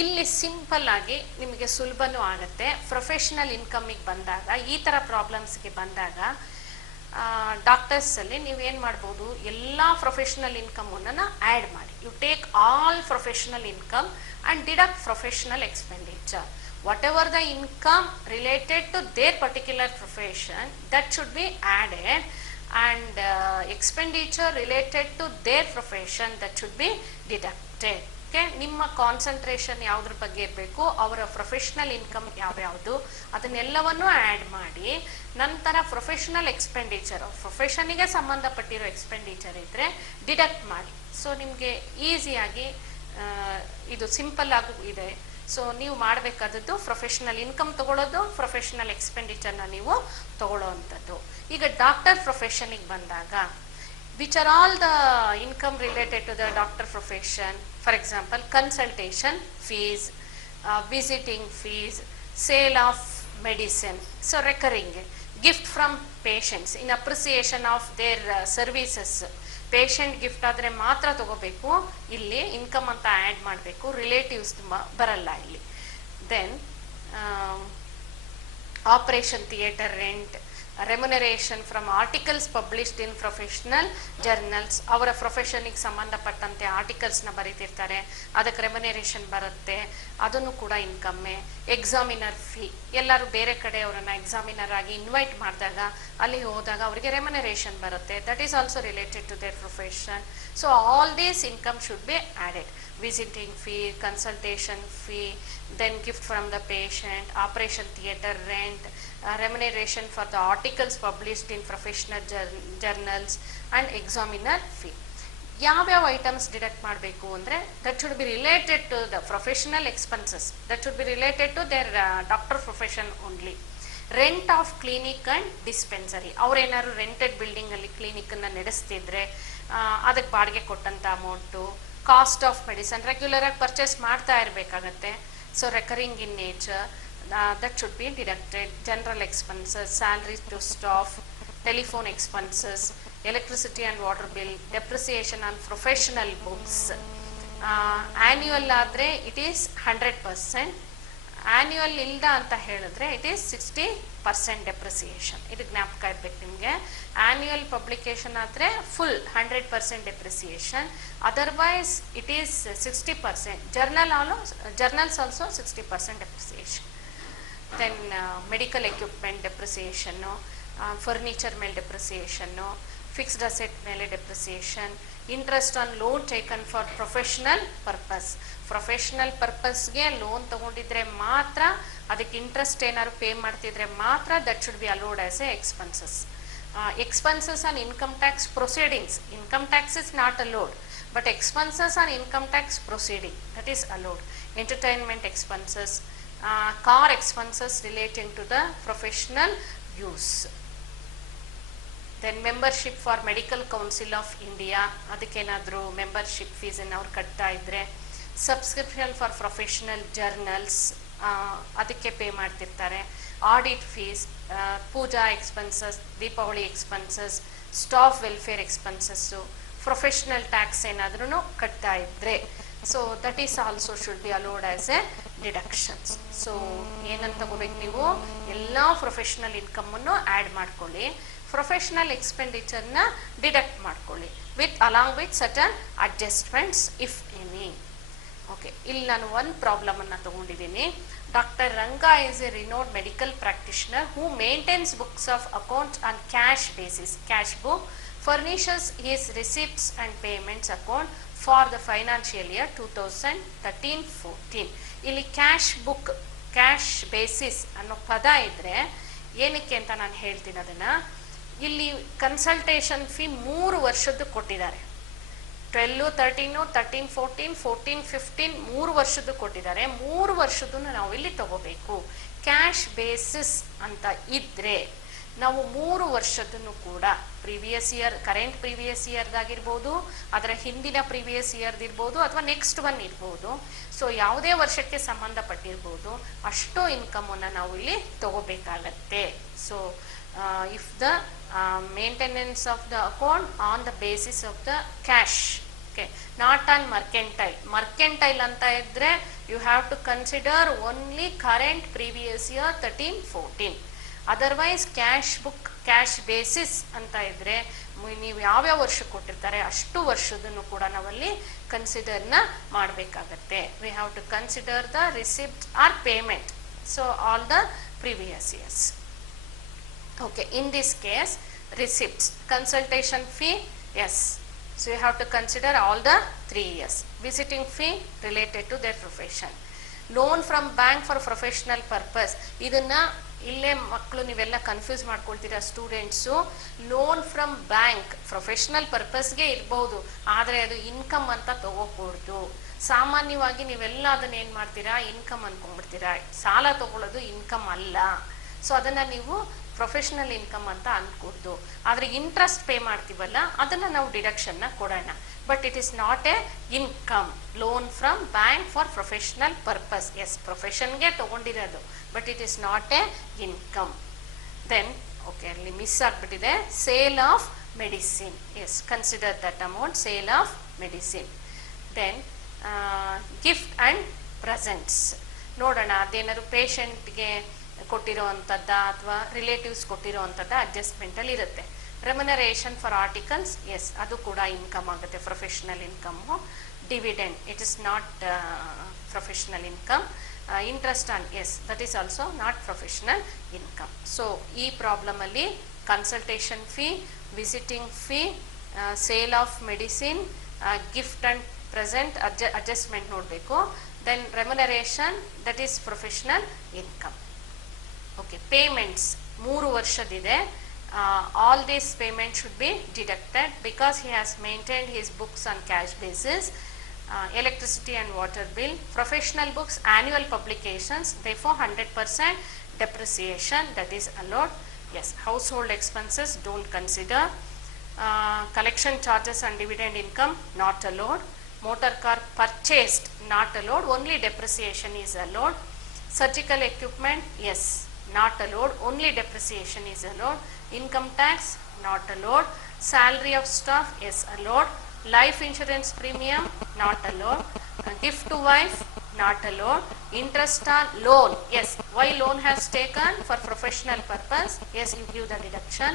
ಇಲ್ಲಿ ಸಿಂಪಲ್ ಆಗಿ ನಿಮಗೆ ಸುಲಭನೂ ಆಗುತ್ತೆ. ಪ್ರೊಫೆಷನಲ್ ಇನ್ಕಮಿಗೆ ಬಂದಾಗ, ಈ ಥರ ಪ್ರಾಬ್ಲಮ್ಸ್ಗೆ ಬಂದಾಗ ಡಾಕ್ಟರ್ಸಲ್ಲಿ ನೀವೇನು ಮಾಡ್ಬೋದು, ಎಲ್ಲ ಪ್ರೊಫೆಷನಲ್ ಇನ್ಕಮನ್ನು ಆ್ಯಡ್ ಮಾಡಿ. You take all professional income and deduct professional expenditure. Whatever the income related to their particular profession, that should be added, and expenditure related to their profession, that should be deducted. Okay, ನಿಮ್ಮ concentration ಯಾವುದ್ರ ಬಗ್ಗೆ ಇರಬೇಕು, ಅವರ professional income ಯಾವ್ಯಾವುದು ಅದನ್ನೆಲ್ಲವನ್ನು add ಮಾಡಿ, ನಂತರ professional expenditure, ಪ್ರೊಫೆಷನಿಗೆ ಸಂಬಂಧಪಟ್ಟಿರೋ ಎಕ್ಸ್ಪೆಂಡಿಚರ್ ಇದ್ದರೆ ಡಿಡಕ್ಟ್ ಮಾಡಿ. ಸೊ ನಿಮಗೆ ಈಸಿಯಾಗಿ ಇದು ಸಿಂಪಲ್ ಆಗೂ ಇದೆ. ಸೊ ನೀವು ಮಾಡಬೇಕಾದದ್ದು ಪ್ರೊಫೆಷನಲ್ ಇನ್ಕಮ್ ತಗೊಳ್ಳೋದು, ಪ್ರೊಫೆಷನಲ್ ಎಕ್ಸ್ಪೆಂಡಿಚರ್ನ ನೀವು ತಗೊಳ್ಳೋ ಅಂಥದ್ದು. ಈಗ ಡಾಕ್ಟರ್ ಪ್ರೊಫೆಷನಿಗೆ ಬಂದಾಗ, which are all the income related to the doctor profession? For example, consultation fees, visiting fees, sale of medicine, so recurring, gift from patients in appreciation of their services. Patient gift ಆದರೆ ಮಾತ್ರ ತಗೋಬೇಕು, ಇಲ್ಲಿ income ಅಂತ add ಮಾಡಬೇಕು, relatives ಬರಲ್ಲ ಇಲ್ಲಿ. Then operation theatre rent, remuneration from articles published in professional journals. ಅವರ ಪ್ರೊಫೆಷನಿಗೆ ಸಂಬಂಧಪಟ್ಟಂತೆ ಆರ್ಟಿಕಲ್ಸ್ನ ಬರೀತಿರ್ತಾರೆ, ಅದಕ್ಕೆ ರೆಮ್ಯುನರೇಷನ್ ಬರುತ್ತೆ, ಅದನ್ನು ಕೂಡ ಇನ್ಕಮ್ಮೆ. ಎಕ್ಸಾಮಿನರ್ ಫೀ, ಎಲ್ಲರೂ ಬೇರೆ ಕಡೆ ಅವರನ್ನು ಎಕ್ಸಾಮಿನರ್ ಆಗಿ ಇನ್ವೈಟ್ ಮಾಡಿದಾಗ ಅಲ್ಲಿ ಹೋದಾಗ ಅವರಿಗೆ ರೆಮ್ಯುನರೇಷನ್ ಬರುತ್ತೆ, that is also related to their profession. So all these income should be added. Visiting fee, consultation fee, then gift from the patient, operation theatre rent, remuneration for the articles published in professional journals and examiner fee. ಯಾವ್ಯಾವ items deduct ಮಾಡಬೇಕು ಅಂದರೆ, that should be related to the professional expenses, that should be related to their doctor profession only. Rent of clinic and dispensary, ಅವ್ರೇನಾದ್ರು rented ಬಿಲ್ಡಿಂಗಲ್ಲಿ ಕ್ಲಿನಿಕನ್ನು ನಡೆಸ್ತಿದ್ರೆ ಅದಕ್ಕೆ ಬಾಡಿಗೆ ಕೊಟ್ಟಂಥ ಅಮೌಂಟು. ಕಾಸ್ಟ್ ಆಫ್ ಮೆಡಿಸನ್, ರೆಗ್ಯುಲರಾಗಿ ಪರ್ಚೇಸ್ ಮಾಡ್ತಾ ಇರಬೇಕಾಗತ್ತೆ, so recurring in nature, that should be deducted. General expenses, salaries to staff, telephone expenses, electricity and water bill, depreciation on professional books. Annual ಆದರೆ it is 100%. ಆ್ಯನ್ಯುವಲ್ ಇಲ್ದ ಅಂತ ಹೇಳಿದ್ರೆ it is 60% depreciation. ಇದು ಜ್ಞಾಪಕ ಇರಬೇಕು ನಿಮಗೆ. ಆ್ಯನ್ಯುವಲ್ ಪಬ್ಲಿಕೇಶನ್ ಆದರೆ full 100% depreciation, otherwise it is 60%. Journals also 60% depreciation. Then medical equipment ಡೆಪ್ರಿಸಿಯೇಷನ್ನು, ಫರ್ನಿಚರ್ ಮೇಲೆ ಡೆಪ್ರಿಸಿಯೇಷನ್ನು, ಫಿಕ್ಸ್ಡ್ ಅಸೆಟ್ ಮೇಲೆ depreciation, interest on loan taken for professional purpose. Professional ಪರ್ಪಸ್ಗೆ ಲೋನ್ ತಗೊಂಡಿದ್ರೆ ಮಾತ್ರ, ಅದಕ್ಕೆ ಇಂಟ್ರೆಸ್ಟ್ ಏನಾದ್ರು ಪೇ ಮಾಡ್ತಿದ್ರೆ ಮಾತ್ರ that should be allowed as a expenses. Expenses on income tax proceedings, income tax is not allowed, but expenses on income tax proceeding that is allowed. Entertainment expenses, car expenses relating to the professional use. Then membership for Medical Council of India, ಅದಕ್ಕೇನಾದರೂ membership ಫೀಸನ್ನು ಅವ್ರು ಕಟ್ತಾ ಇದ್ದರೆ, subscription for professional journals ಅದಕ್ಕೆ pay ಮಾಡ್ತಿರ್ತಾರೆ, audit fees, puja expenses, Deepavali expenses, staff welfare expenses, professional tax ಏನಾದ್ರೂ ಕಟ್ತಾ ಇದ್ದರೆ, so that is also should be allowed as a deductions. So ಏನಂತ ತಗೋಬೇಕು ನೀವು, ಎಲ್ಲ ಪ್ರೊಫೆಷನಲ್ ಇನ್ಕಮನ್ನು ಆ್ಯಡ್ ಮಾಡ್ಕೊಳ್ಳಿ, ಪ್ರೊಫೆಷನಲ್ ಎಕ್ಸ್ಪೆಂಡಿಚರ್ನ ಡಿಡಕ್ಟ್ ಮಾಡ್ಕೊಳ್ಳಿ, along with certain adjustments if any. Okay, ಇಲ್ಲಿ ನಾನು ಒಂದು ಪ್ರಾಬ್ಲಮನ್ನು ತಗೊಂಡಿದ್ದೀನಿ. Doctor Ranga is A ರಿನೋಡ್ medical practitioner who maintains books of accounts on cash basis. Cash book furnishes his receipts and payments account for the financial year 2013-14. ಇಲ್ಲಿ cash book, cash basis ಅನ್ನೋ ಪದ ಇದ್ದರೆ ಏನಕ್ಕೆ ಅಂತ ನಾನು ಹೇಳ್ತೀನಿ ಅದನ್ನು. ಇಲ್ಲಿ ಕನ್ಸಲ್ಟೇಷನ್ ಫೀ 3 ವರ್ಷದ್ದು ಕೊಟ್ಟಿದ್ದಾರೆ. 12, 13, 13, 14, 14, 15 3 ವರ್ಷದ್ದು ಕೊಟ್ಟಿದ್ದಾರೆ. 3 ವರ್ಷದನ್ನು ನಾವು ಇಲ್ಲಿ ತಗೋಬೇಕು. ಕ್ಯಾಶ್ ಬೇಸಿಸ್ ಅಂತ ಇದ್ದರೆ ನಾವು 3 ವರ್ಷದನ್ನು ಕೂಡ ಪ್ರೀವಿಯಸ್ ಇಯರ್, ಕರೆಂಟ್ ಪ್ರೀವಿಯಸ್ ಇಯರ್ದಾಗಿರ್ಬೋದು, ಅದರ ಹಿಂದಿನ ಪ್ರೀವಿಯಸ್ ಇಯರ್ದಿರ್ಬೋದು, ಅಥವಾ ನೆಕ್ಸ್ಟ್ ಒನ್ ಇರ್ಬೋದು. ಸೊ ಯಾವುದೇ ವರ್ಷಕ್ಕೆ ಸಂಬಂಧಪಟ್ಟಿರ್ಬೋದು, ಅಷ್ಟು ಇನ್ಕಮನ್ನು ನಾವು ಇಲ್ಲಿ ತಗೋಬೇಕಾಗತ್ತೆ. So if the maintenance of the account on the basis of the cash Okay, not on mercantile. Mercantile anta idre you have to consider only current previous year 13-14. Otherwise cash book cash basis anta idre ನೀವು ಯಾವ್ಯಾವ ವರ್ಷ ಕೊಟ್ಟಿರ್ತಾರೆ ಅಷ್ಟು ವರ್ಷದನ್ನು ಕೂಡ ನಾವಲ್ಲಿ ಕನ್ಸಿಡರ್ನ ಮಾಡಬೇಕಾಗತ್ತೆ. We have to consider the receipt or payment, so all the previous years. Okay, in this case receipts, consultation fee, yes, so you have to consider all the 3 years. Visiting fee related to their profession. Loan from bank for professional purpose, ಇದನ್ನ ಇಲ್ಲೇ ಮಕ್ಕಳು ನೀವೆಲ್ಲ confuse ಮಾಡ್ಕೊಳ್ತೀರಾ students. Loan from bank professional ಪರ್ಪಸ್ಗೆ ಇರ್ಬೋದು, ಆದರೆ ಅದು income ಅಂತ ತಗೋಕೂಡ್ದು. ಸಾಮಾನ್ಯವಾಗಿ ನೀವೆಲ್ಲ ಅದನ್ನ ಏನು ಮಾಡ್ತೀರಾ, ಇನ್ಕಮ್ ಅನ್ಕೊಂಡ್ಬಿಡ್ತೀರಾ. ಸಾಲ ತಗೊಳ್ಳೋದು ಇನ್ಕಮ್ ಅಲ್ಲ, ಸೊ ಅದನ್ನ ನೀವು ಪ್ರೊಫೆಷನಲ್ ಇನ್ಕಮ್ ಅಂತ ಅನ್ಕೂಡ್ದು. ಆದರೆ ಇಂಟ್ರೆಸ್ಟ್ ಪೇ ಮಾಡ್ತೀವಲ್ಲ ಅದನ್ನ ನಾವು ಡಿಡಕ್ಷನ್ನ ಕೊಡೋಣ. But it is not a income. Loan from bank for professional purpose, yes ಪ್ರೊಫೆಷನ್ಗೆ ತಗೊಂಡಿರೋದು, but it is not a income. Then okay, ಅಲ್ಲಿ ಮಿಸ್ ಆಗಿಬಿಟ್ಟಿದೆ. Sale of medicine, yes consider that amount, sale of medicine. Then gift and presents ನೋಡೋಣ, ಅದೇನಾದ್ರು ಪೇಷಂಟ್ಗೆ ಕೊಟ್ಟಿರೋ ಅಂಥದ್ದ ಅಥವಾ relatives ಕೊಟ್ಟಿರೋ ಅಂಥದ್ದ ಅಡ್ಜಸ್ಟ್ಮೆಂಟಲ್ಲಿ ಇರುತ್ತೆ. ರೆಮ್ಯುನರೇಷನ್ ಫಾರ್ ಆರ್ಟಿಕಲ್ಸ್, ಎಸ್ ಅದು ಕೂಡ ಇನ್ಕಮ್ ಆಗುತ್ತೆ, professional income. Dividend, it is not professional income. Interest on, yes that is also not professional income. So ಈ ಪ್ರಾಬ್ಲಮಲ್ಲಿ consultation fee, visiting fee, sale of medicine, gift and present adjustment ನೋಡಬೇಕು. Then remuneration, that is professional income. Okay, payments 3 ವರ್ಷದಿದೆ. All these payments should be deducted because he has maintained his books on cash basis. Electricity and water bill, professional books, annual publications, therefore 100% depreciation that is allowed. Yes, household expenses don't consider. Collection charges and dividend income not allowed. Motor car purchased not allowed, only depreciation is allowed. Surgical equipment, yes, not allowed, only depreciation is allowed. Income tax not allowed. Salary of staff, yes, allowed. Life insurance premium not allowed. Gift to wife not allowed. Interest on loan, yes, why loan has taken for professional purpose, yes, you give the deduction.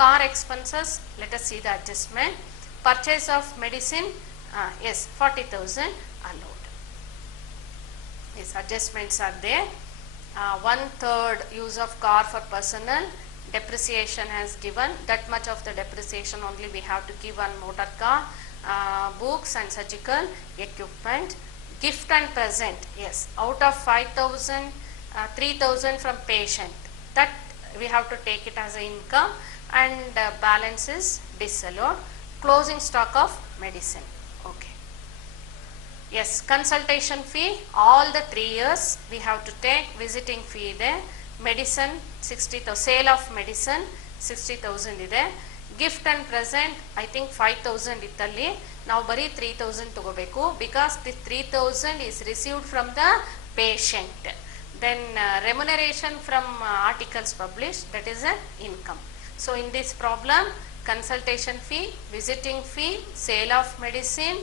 Car expenses, let us see the adjustment. Purchase of medicine, yes, 40,000 allowed. Yes, adjustments are there. 1/3 use of car for personal, depreciation has given that much of the depreciation only we have to give on motor car, books and surgical equipment. Gift and present, yes, out of 5,000, 3,000 from patient, that we have to take it as an income, and balance is disallowed. Closing stock of medicine. Okay, yes, consultation fee all the 3 years we have to take. Visiting fee there. Medicine 60,000, sale of medicine 60,000 ಇದೆ. Gift and present I think 5,000 ಇತ್ತಲ್ಲಿ, ನಾವು ಬರೀ 3,000 ತಗೋಬೇಕು because the 3,000 is received from the patient. Then remuneration from articles publish, that is a income. So in this problem, consultation fee, visiting fee, sale of medicine,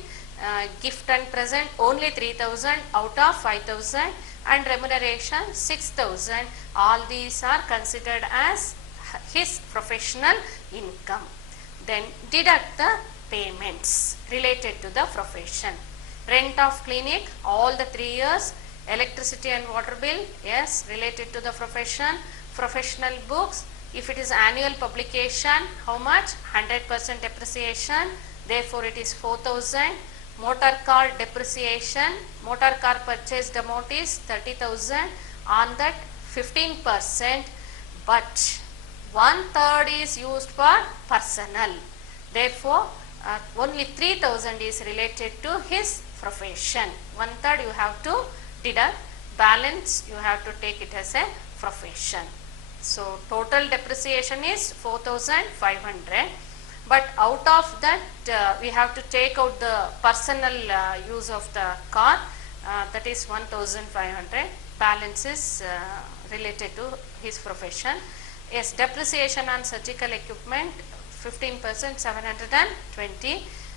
gift and present only 3,000 out of 5,000, and remuneration 6,000. All these are considered as his professional income. Then deduct the payments related to the profession. Rent of clinic all the 3 years. Electricity and water bill, yes, related to the profession. Professional books, if it is annual publication, how much? 100% depreciation, therefore it is 4,000. Motor car depreciation, motor car purchased amount is 30,000, on that 15%, but 1/3 is used for personal, therefore only 3,000 is related to his profession. 1/3 you have to deduct, balance you have to take it as a profession. So total depreciation is 4,500. But out of that we have to take out the personal use of the car, that is 1,500. Balance is related to his profession. Yes, depreciation on surgical equipment 15%, 720.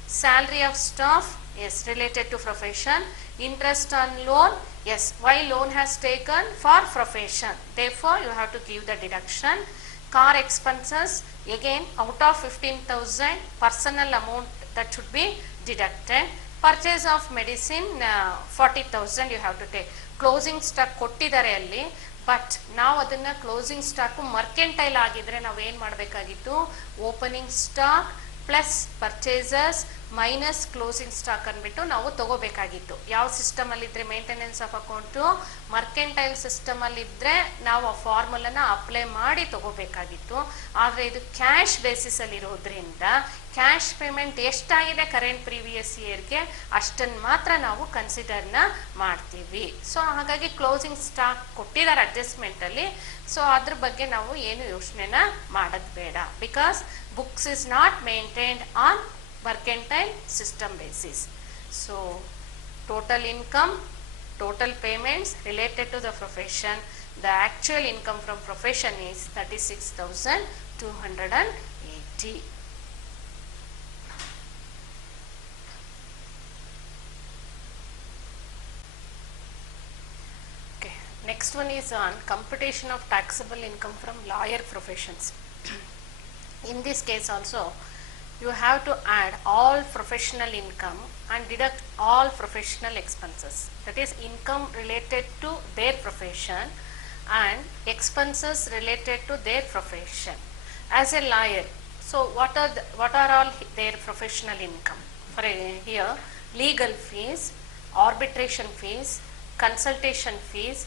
Salary of staff, yes, related to profession. Interest on loan, yes, why loan has taken for profession, therefore you have to give the deduction. Car expenses, again out of 15,000 personal amount that should be deducted. Purchase of medicine 40,000 you have to take. Closing stock ಕೊಟ್ಟಿದ್ದಾರೆ ಅಲ್ಲಿ, but ನಾವು ಅದನ್ನು closing stock mercantile ಆಗಿದ್ರೆ ನಾವು ಏನು ಮಾಡಬೇಕಾಗಿತ್ತು, opening stock plus purchases minus closing stock ಅಂದ್ಬಿಟ್ಟು ನಾವು ತಗೋಬೇಕಾಗಿತ್ತು. ಯಾವ ಸಿಸ್ಟಮ್ ಅಲ್ಲಿ ಇದ್ರೆ maintenance of account mercantile system ಅಲ್ಲಿ ಇದ್ರೆ ನಾವು ಆ ಫಾರ್ಮುಲಾನ ಅಪ್ಲೈ ಮಾಡಿ ತಗೋಬೇಕಾಗಿತ್ತು. ಆದರೆ ಇದು ಕ್ಯಾಶ್ ಬೇಸಿಸ್ ಅಲ್ಲಿ ಇರೋದ್ರಿಂದ ಕ್ಯಾಶ್ ಪೇಮೆಂಟ್ ಎಷ್ಟಾಗಿದೆ ಕರೆಂಟ್ ಪ್ರೀವಿಯಸ್ ಇಯರ್ಗೆ ಅಷ್ಟನ್ನು ಮಾತ್ರ ನಾವು ಕನ್ಸಿಡರ್ನ ಮಾಡ್ತೀವಿ. ಸೊ ಹಾಗಾಗಿ ಕ್ಲೋಸಿಂಗ್ ಸ್ಟಾಕ್ ಕೊಟ್ಟಿದ್ದಾರೆ ಅಡ್ಜಸ್ಟ್ಮೆಂಟ್ ಅಲ್ಲಿ, ಸೊ ಅದ್ರ ಬಗ್ಗೆ ನಾವು ಏನು ಯೋಚನೆನ ಮಾಡೋದು ಬೇಡ. Because books is not maintained on mercantile system basis. So total income, total payments related to the profession, the actual income from profession is 36,280. Okay, next one is on computation of taxable income from lawyer professions. In this case also you have to add all professional income and deduct all professional expenses, that is income related to their profession and expenses related to their profession. As a lawyer, so what are all their professional income? For here, legal fees, arbitration fees, consultation fees,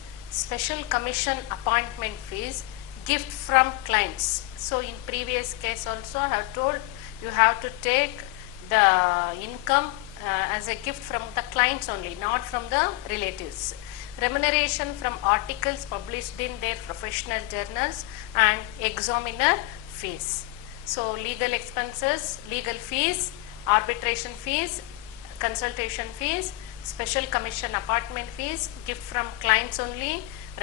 special commission appointment fees, gift from clients. So in previous case also I have told you have to take the income as a gift from the clients only, not from the relatives. Remuneration from articles published in their professional journals and examiner fees. So legal expenses, legal fees, arbitration fees, consultation fees, special commission appointment fees, gift from clients only,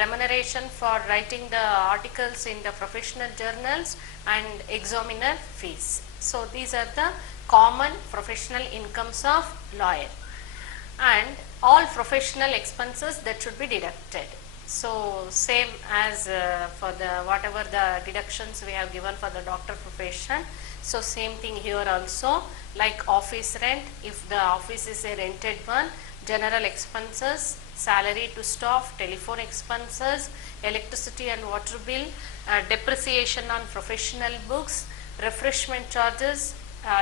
remuneration for writing the articles in the professional journals and examiner fees. So these are the common professional incomes of lawyer, and all professional expenses that should be deducted. So same as for the whatever the deductions we have given for the doctor profession, so same thing here also, like office rent, if the office is a rented one, general expenses, salary to staff, telephone expenses, electricity and water bill, depreciation on professional books, refreshment charges,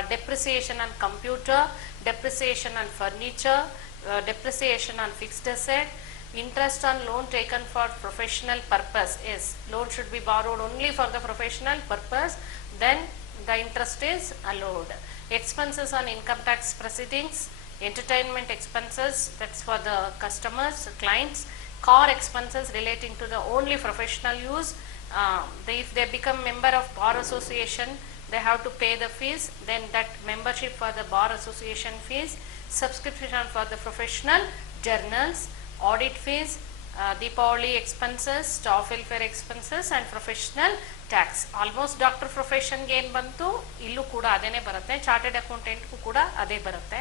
depreciation on computer, depreciation on furniture, depreciation on fixed asset, interest on loan taken for professional purpose. Yes, loan should be borrowed only for the professional purpose, then the interest is allowed. Expenses on income tax proceedings, entertainment expenses, that's for the customers, clients, car expenses relating to the only professional use. If they become member of bar association, they have to pay the fees, then that membership for the bar association fees, subscription for the professional journals, audit fees, Deepavali expenses, staff welfare expenses and professional tax. Almost doctor profession ge ಏನು ಬಂತು, ಇಲ್ಲೂ ಕೂಡ ಅದೇನೇ ಬರುತ್ತೆ, chartered ಅಕೌಂಟೆಂಟ್ಗೂ ಕೂಡ ಅದೇ ಬರುತ್ತೆ.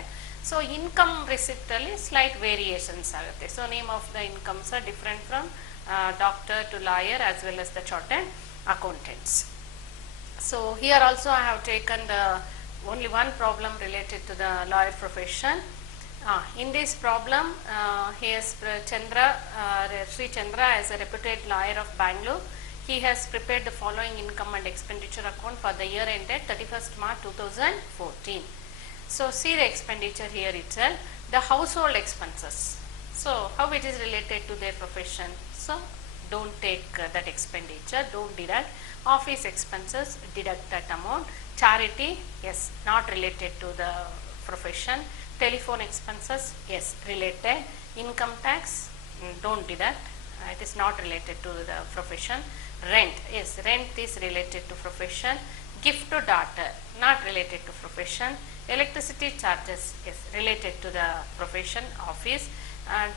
So income receipt ಅಲ್ಲಿ ಸ್ಲೈಟ್ ವೇರಿಯೇಷನ್ಸ್ ಆಗುತ್ತೆ. So name of the incomes are different from doctor to lawyer as well as the chartered accountants. So here also I have taken the only one problem related to the lawyer profession. In this problem, he is Sri Chandra as a reputed lawyer of Bangalore. He has prepared the following income and expenditure account for the year ended 31st March 2014. So see the expenditure here itself, the household expenses. So how it is related to their profession? So don't take that expenditure, don't deduct. Office expenses, deduct that amount. Charity, yes, not related to the profession. Telephone expenses, yes, related. Income tax, don't deduct, it is not related to the profession. Rent, yes, rent is related to profession. Gift to daughter, not related to profession. Electricity charges, yes, related to the profession, office.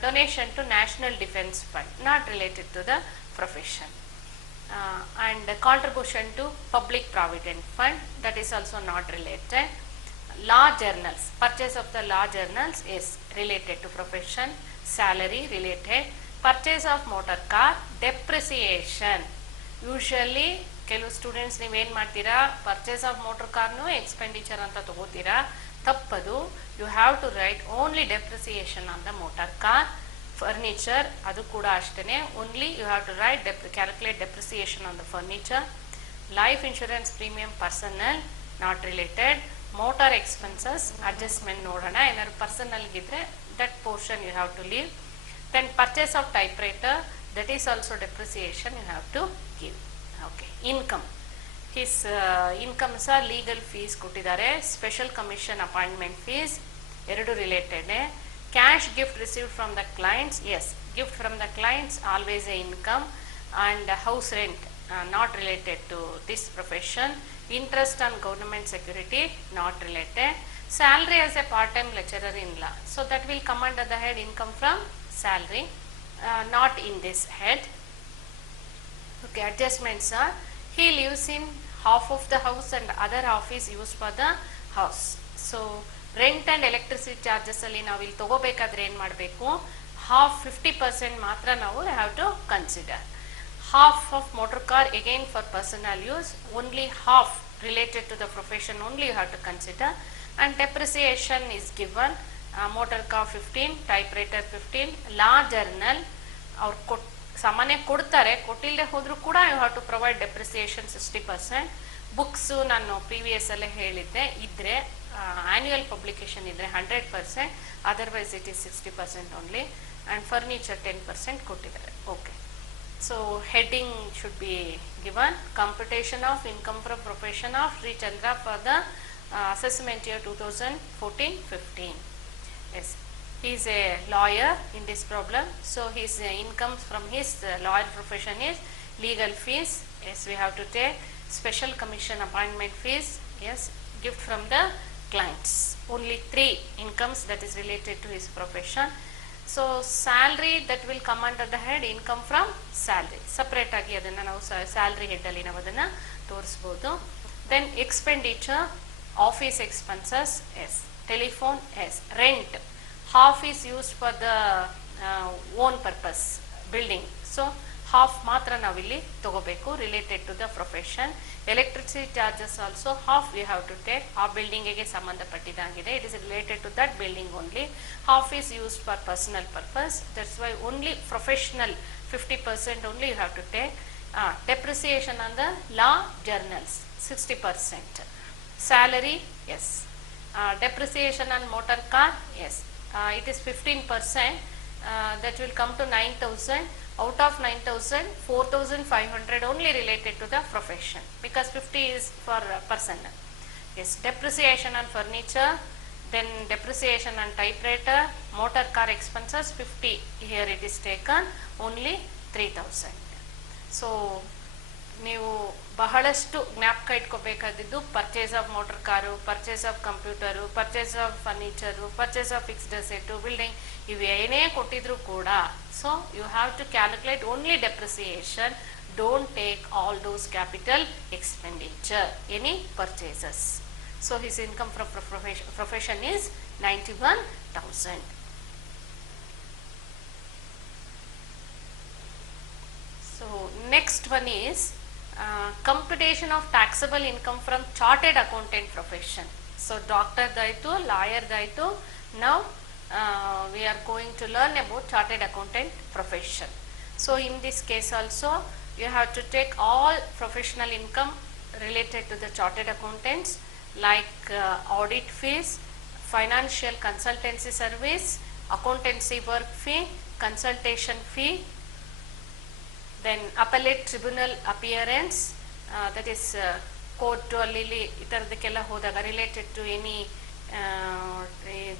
Donation to National Defence Fund, not related to the profession. And contribution to Public Provident Fund, that is also not related. law journals, purchase of the law journals is related to profession, salary related, purchase of motor car, depreciation. Usually ಕೆಲವು students ನೀವೇನು ಮಾಡ್ತೀರಾ, purchase of motor ಕಾರ್ನು expenditure ಅಂತ ತಗೋತೀರಾ, ತಪ್ಪದು. You have to write only depreciation on the motor car. Furniture ಅದು ಕೂಡ ಅಷ್ಟೇ, only you have to write calculate depreciation on the furniture. Life insurance premium personal not related. Motor expenses adjustment ನೋಡೋಣ, ಏನಾದ್ರು ಪರ್ಸನಲ್ಗಿದ್ರೆ that portion you have to leave. Then purchase of typewriter, that is also depreciation you have to give. Okay, income, his income ಸಹ legal fees ಕೊಟ್ಟಿದ್ದಾರೆ, special commission appointment fees ಎರಡು related. Cash gift received from the clients, yes, gift from the clients always a income. And house rent not related to this profession. Interest on government security not related. Salary as a part-time lecturer in law, so that will come under the head income from salary, not in this head. Okay, adjustments are, he lives in half of the house and other half is used for the house. So rent and electricity charges ಅಲ್ಲಿ ನಾವು ಇಲ್ಲಿ ತಗೋಬೇಕಾದ್ರೆ ಏನು ಮಾಡಬೇಕು, half 50% ಮಾತ್ರ ನಾವು have to consider. Half of motor car again for personal use, only half related to the profession only you have to consider. And depreciation is given, motor car 15, typewriter 15, law journal ಅವ್ರು ಸಾಮಾನ್ಯ ಕೊಡ್ತಾರೆ, ಕೊಟ್ಟಿಲ್ಲದೆ ಹೋದರೂ ಕೂಡ you have to provide depreciation 60%. Books ನಾನು previous ಅಲ್ಲೇ ಹೇಳಿದ್ದೆ, ಇದ್ದರೆ ಆ್ಯನ್ಯುಯಲ್ ಪಬ್ಲಿಕೇಶನ್ ಇದ್ದರೆ 100%, otherwise it is 60% only. And furniture 10% ಕೊಟ್ಟಿದ್ದಾರೆ. Okay, so heading should be given, computation of income from profession of Sri Chandra for the assessment year 2014-15. Yes, he is a lawyer in this problem, so his income from his lawyer profession is legal fees, yes, we have to take special commission appointment fees, yes, gift from the clients. Only 3 incomes that is related to his profession. So salary that will come under the head income from salary, separate ಆಗಿ ಅದನ್ನು ನಾವು salary ಹೆಡ್ಡಲ್ಲಿ ನಾವು ಅದನ್ನು ತೋರಿಸ್ಬೋದು. Then expenditure, office expenses, yes, telephone, yes, rent, half is used for the own purpose building, so half ಮಾತ್ರ ನಾವಿಲ್ಲಿ ತಗೋಬೇಕು related to the profession. Electricity charges also half we have to take, ಆ ಬಿಲ್ಡಿಂಗಿಗೆ ಸಂಬಂಧಪಟ್ಟಿದ್ದಾಗಿದೆ, it is related to that building only. half is used for personal purpose, that's why only professional 50% only you have to take. Depreciation on the law journals 60%. Salary, yes. Depreciation on motor car, yes, it is 15%, that will come to 9,000. Out of 9,000, 4,500 only related to the profession, because 50 is for personal. Yes, depreciation on furniture, then depreciation on typewriter, motor car expenses 50, here it is taken only 3,000. So ನೀವು ಬಹಳಷ್ಟು ಜ್ಞಾಪಕ ಇಟ್ಕೋಬೇಕಾದಿದ್ದು purchase of motor car, purchase of computer, purchase of furniture, purchase of fixed asset, building, ಇವು ಏನೇ ಕೊಟ್ಟಿದ್ರು ಕೂಡ, so you have to calculate only depreciation, don't take all those capital expenditure, any purchases. So his income from profession is 91,000. So next one is computation of taxable income from chartered accountant profession. So doctor daitu, lawyer daitu, now we are going to learn about chartered accountant profession. So in this case also you have to take all professional income related to the chartered accountants, like audit fees, financial consultancy service, accountancy work fee, consultation fee, then appellate tribunal appearance, that is court ಅಲ್ಲಿ ಈ ಥರದಕ್ಕೆಲ್ಲ ಹೋದಾಗ related to any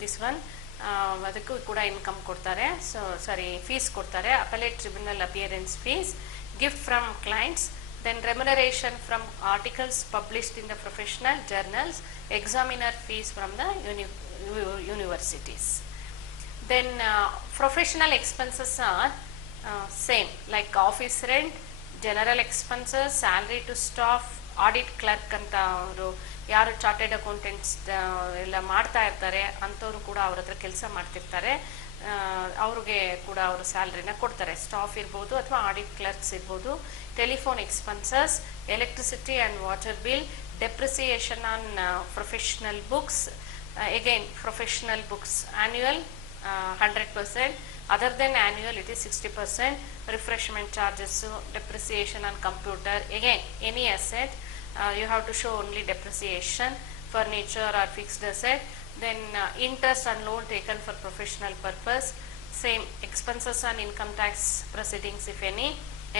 this one, ಅದಕ್ಕೂ ಕೂಡ income ಕೊಡ್ತಾರೆ, so sorry fees ಕೊಡ್ತಾರೆ. appellate tribunal appearance fees, gift from clients, then remuneration from articles published in the professional journals, examiner fees from the universities. Then professional expenses are same, like office rent, general expenses, salary to staff, audit clerk ಅಂತ ಅವರು ಯಾರು chartered accountants ಎಲ್ಲ ಮಾಡ್ತಾ ಇರ್ತಾರೆ ಅಂಥವ್ರು ಕೂಡ ಅವ್ರ ಹತ್ರ ಕೆಲಸ ಮಾಡ್ತಿರ್ತಾರೆ, ಅವ್ರಿಗೆ ಕೂಡ ಅವರು ಸ್ಯಾಲ್ರಿನ ಕೊಡ್ತಾರೆ. ಸ್ಟಾಫ್ ಇರ್ಬೋದು ಅಥವಾ ಆಡಿಟ್ ಕ್ಲರ್ಕ್ಸ್ ಇರ್ಬೋದು. Telephone expenses, electricity and water bill, depreciation on professional books, again professional books annual 100%, other than annual it is 60%, refreshment charges, depreciation on computer, again any asset you have to show only depreciation, furniture or fixed asset. Then interest on loan taken for professional purpose, same expenses on income tax proceedings if any,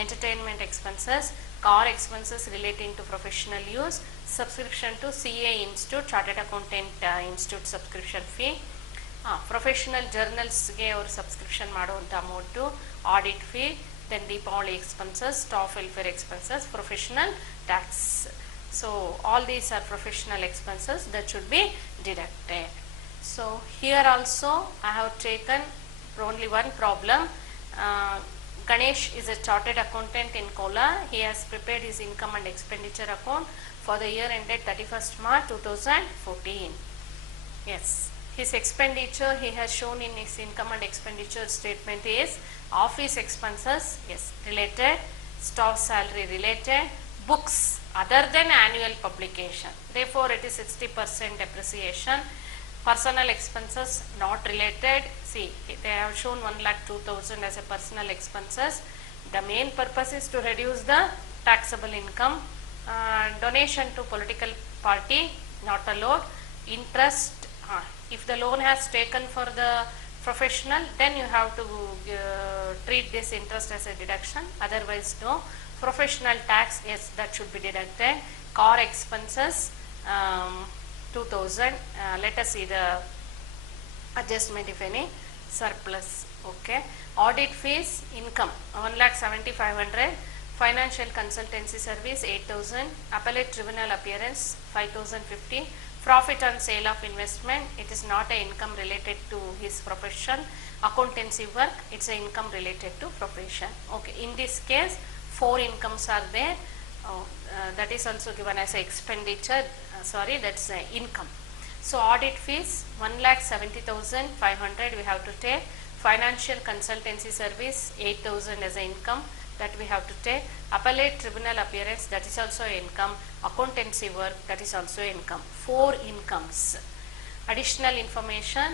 entertainment expenses, car expenses relating to professional use, subscription to CA Institute, Chartered Accountant Institute subscription fee, professional journals ge or subscription ಮಾಡುವಂತ amount, audit fee, then Deepavali expenses, staff welfare expenses, professional tax. So all these are professional expenses that should be deducted. So here also I have taken only one problem. Ganesh is a chartered accountant in Kolar. He has prepared his income and expenditure account for the year ended 31st March 2014. Yes, his expenditure he has shown in his income and expenditure statement is office expenses, yes, related, staff salary related, books other than annual publication, therefore it is 60% depreciation. Personal expenses not related, see they have shown 1,02,000 as a personal expenses. The main purpose is to reduce the taxable income. Donation to political party not allowed. Interest, if the loan has taken for the professional, then you have to treat this interest as a deduction, otherwise no. Professional tax, yes, that should be deducted. Car expenses 2,000, let us see the adjustment if any, surplus, okay. Audit fees, income 1,70,500, financial consultancy service 8,000, appellate tribunal appearance 5,050, profit on sale of investment, it is not a income related to his profession. Accountancy work, it's a income related to profession, okay. In this case 4 incomes are there. That is also given as a expenditure, sorry, that's income. So audit fees 1,70,500 we have to take, financial consultancy service 8,000 as a income that we have to take, appellate tribunal appearance, that is also income, accountancy work, that is also income. 4 incomes. Additional information,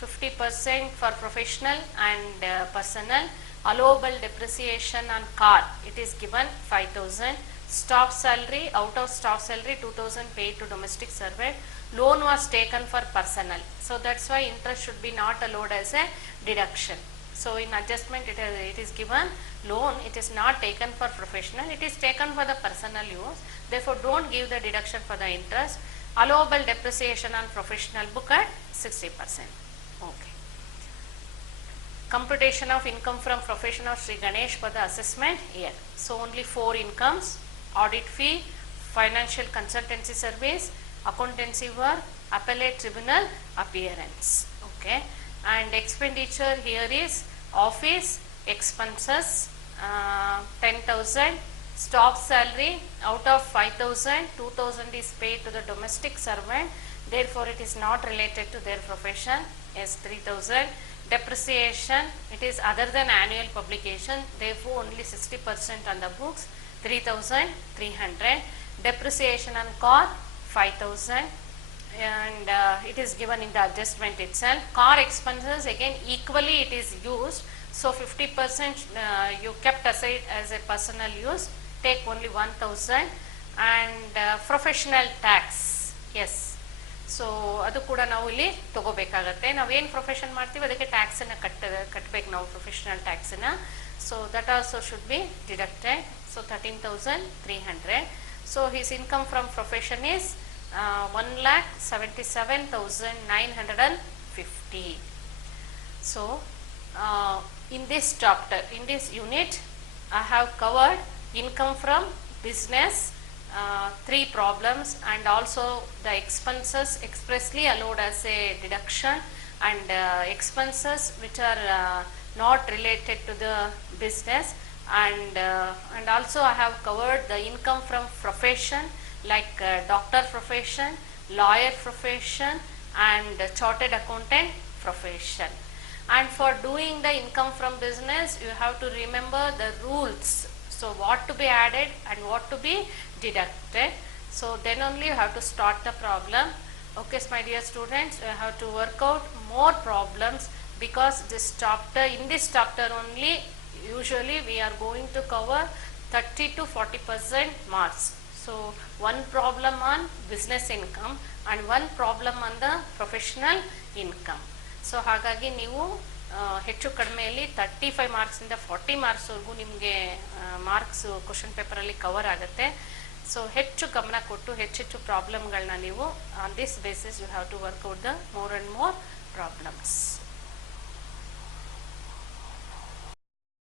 50% for professional and personal. Allowable depreciation on car, it is given 5,000. Staff salary, out of staff salary 2,000 paid to domestic servant. Loan was taken for personal, so that's why interest should be not allowed as a deduction. So in adjustment it is given loan, it is not taken for professional, it is taken for the personal use, therefore don't give the deduction for the interest. Allowable depreciation on professional book at 60%, okay. Computation of income from profession of Sri Ganesh for the assessment year. So only 4 incomes, audit fee, financial consultancy service, accountancy work, appellate tribunal appearance, okay. And expenditure here is office expenses 10,000, staff salary out of 5,000, 2,000 is paid to the domestic servant, therefore it is not related to their profession, is 3,000. Depreciation, it is other than annual publication, therefore only 60% on the books, 3,300. Depreciation on car 5,000, and it is given in the adjustment itself. Car expenses again equally it is used, so 50% you kept aside as a personal use, take only 1,000. And professional tax, yes, so ಅದು ಕೂಡ ನಾವು ಇಲ್ಲಿ ತಗೋಬೇಕಾಗತ್ತೆ. ನಾವೇನು profession ಮಾಡ್ತೀವಿ ಅದಕ್ಕೆ ಟ್ಯಾಕ್ಸನ್ನು ಕಟ್ಟಬೇಕು ನಾವು, ಪ್ರೊಫೆಷನಲ್ ಟ್ಯಾಕ್ಸನ್ನು. So that also should be deducted. So 13,300. So his income from profession is 1,77,950. So in this chapter, in this unit, I have covered income from business, 3 problems, and also the expenses expressly allowed as a deduction, and expenses which are not related to the business, and also I have covered the income from profession like doctor profession, lawyer profession, and chartered accountant profession. And for doing the income from business, you have to remember the rules. So what to be added and what to be deducted. So then only you have to start the problem. Okay, my dear students, you have to work out more problems, because this chapter, in this chapter only, usually we are going to cover 30 to 40% marks. So one problem on business income and one problem on the professional income. So ಹಾಗಾಗಿ ನೀವು ಹೆಚ್ಚು ಕಡಿಮೆಯಲ್ಲಿ 35 ಮಾರ್ಕ್ಸಿಂದ 40 ಮಾರ್ಕ್ಸ್ವರೆಗೂ ನಿಮಗೆ marks question ಪೇಪರಲ್ಲಿ cover ಆಗುತ್ತೆ. So ಹೆಚ್ಚು ಗಮನ ಕೊಟ್ಟು ಹೆಚ್ಚೆಚ್ಚು ಪ್ರಾಬ್ಲಮ್ಗಳನ್ನ ನೀವು on this basis you have to work out the more and more problems.